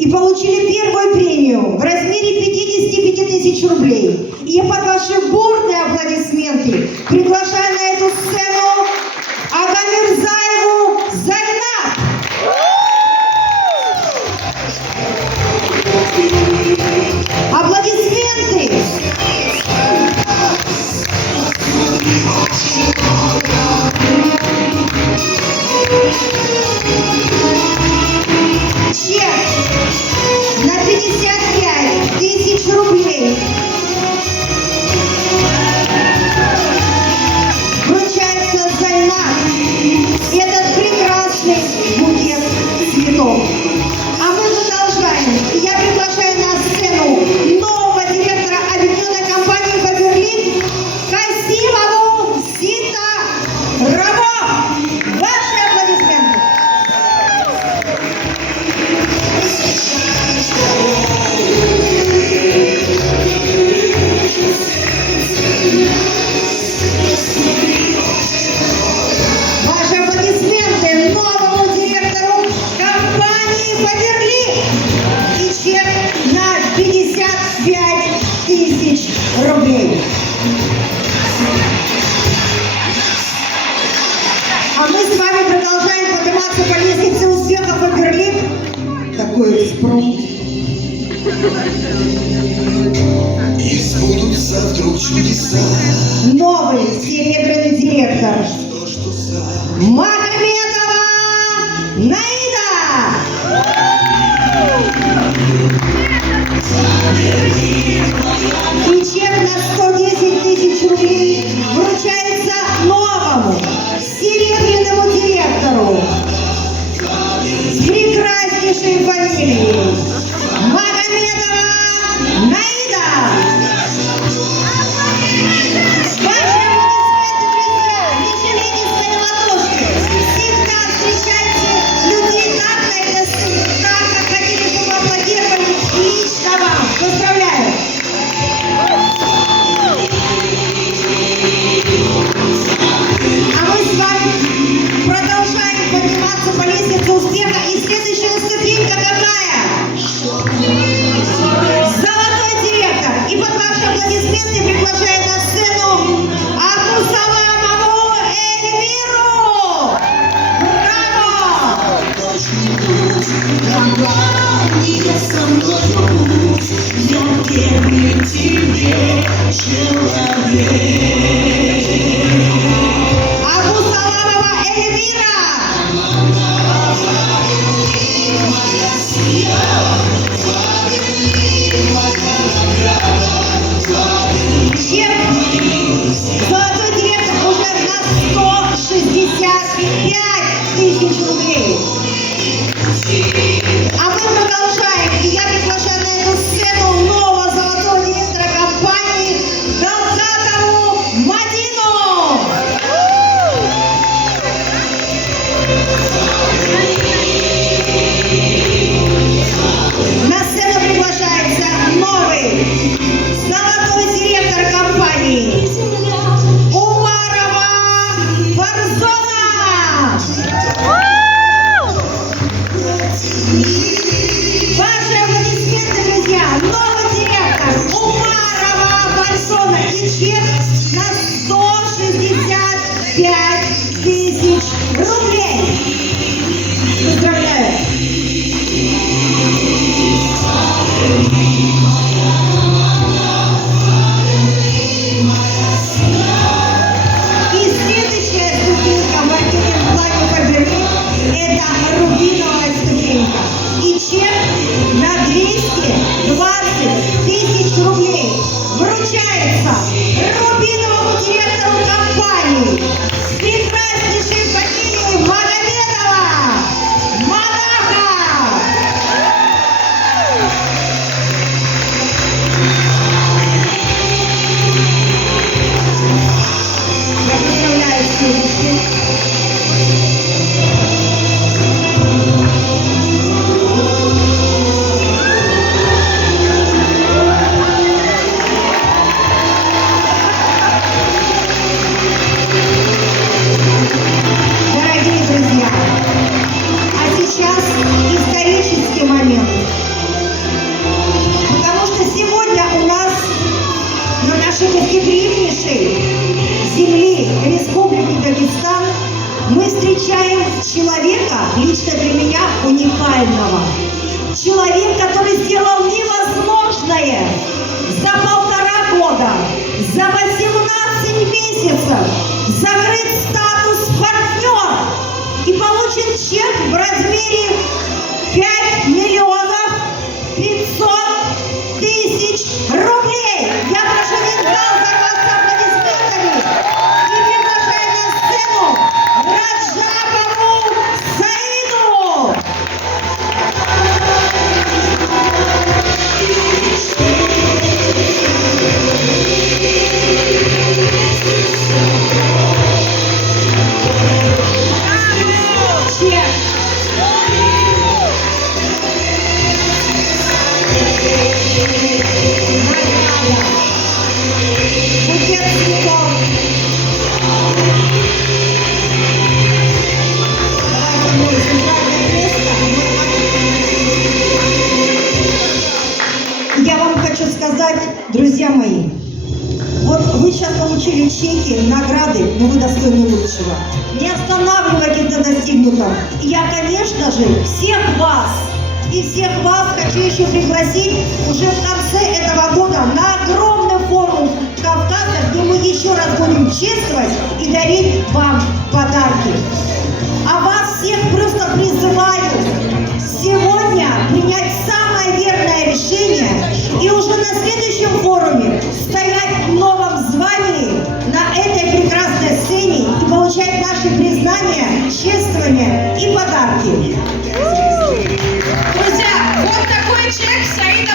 и получили первую премию в размере 55 тысяч рублей. И я под ваши бурные аплодисменты приглашаю на эту сцену Агамирзаеву Зайнаб. Аплодисменты! Чек на 55 тысяч рублей вручается Зайнаб этот прекрасный букет цветов. А мы продолжаем. Я приглашаю на сцену нового директора объединенной компании «Фаберлик» Касимову Зита Рамо. Ваши аплодисменты. Ваши аплодисменты новому директору компании «Фаберлик». И чек на 55 тысяч рублей. А мы с вами продолжаем подниматься по лестнице успеха «Фаберлик». Такой экспромт. И сбудутся вдруг чудеса. Новый серебряный директор Магометова Наида. И чек на 110 тысяч рублей вручается новому серебряному директору с прекраснейшей фамилией Магометова Наида. Ваши аплодисменты, друзья! Не жалейте свои ладошки! Всегда встречайте людей так, как хотели, чтобы аплодировали лично вам! Поздравляю! А мы с вами продолжаем подниматься по лестнице успеха. И следующая ступенька какая? Золотой директор. И под ваши аплодисменты приглашаю на сцену Абусаламову Эльмиру. Браво! Компания со мною, я первый тебе человек. Абусаламова Эльмира. Моя семья, Чек золотой директор уже на 165 тысяч рублей. А мы продолжаем. И я приглашаю на эту сцену нового золотого директора компании Далгатову Навального. Человек, который сделал невозможное за 1,5 года, за 18 месяцев закрыть статус партнер и получит чек в размере 5 миллионов 500 тысяч рублей. Я прошу весь зал взорваться аплодисментами и приглашаю на сцену Раджапову Саиду. Букет цветов. Давайте мой центральное место. Я вам хочу сказать, друзья мои, вот вы сейчас получили чеки, награды, но вы достойны лучшего. Не останавливайтесь на достигнутом. И я, конечно же, всех вас хочу еще пригласить уже в конце этого года на огромный форум Кавказа, где мы еще раз будем чествовать и дарить вам подарки. А вас всех просто призываю сегодня принять самое верное решение и уже на следующем форуме стоять в новом звании на этой прекрасной сцене и получать наши признания, чествования и подарки. Друзья, вот такой чек Саида